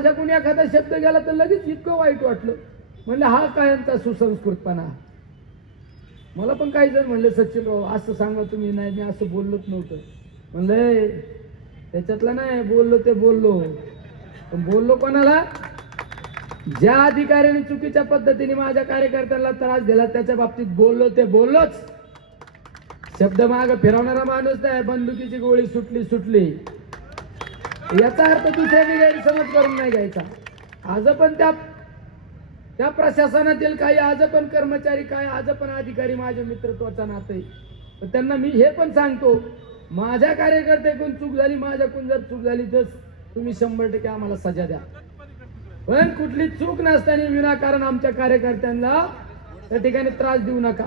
माझ्याकडून एखादा शब्द गेला तर लगेच इतकं वाईट वाटलं. म्हणलं हा काय यांचा सुसंस्कृतपणा. मला पण काही जण म्हणले सचिन राव असं सांगा तुम्ही. नाही मी असं बोललोच नव्हतं. म्हणलं त्याच्यातलं नाही बोललो ते बोललो. पण बोललो कोणाला? ज्या अधिकाऱ्याने चुकीच्या पद्धतीने माझ्या कार्यकर्त्यांना त्रास दिला त्याच्या बाबतीत बोललो ते बोललोच. शब्द माग फिरवणारा माणूस नाही. बंदुकीची गोळी सुटली याचा अर्थ दुसऱ्याने गैरसमज करून नाही घ्यायचा. आज पण त्या प्रशासनातील काही आज पण कर्मचारी काय आज पण अधिकारी माझ्या मित्रत्वाचा नातं आहे. तर त्यांना मी हे पण सांगतो माझ्या कार्यकर्त्याकडून चूक झाली माझ्याकडून जर चूक झाली तर तुम्ही 100% आम्हाला सजा द्या. पण कुठली चूक नसताना विनाकारण आमच्या कार्यकर्त्यांना त्या ठिकाणी त्रास देऊ नका.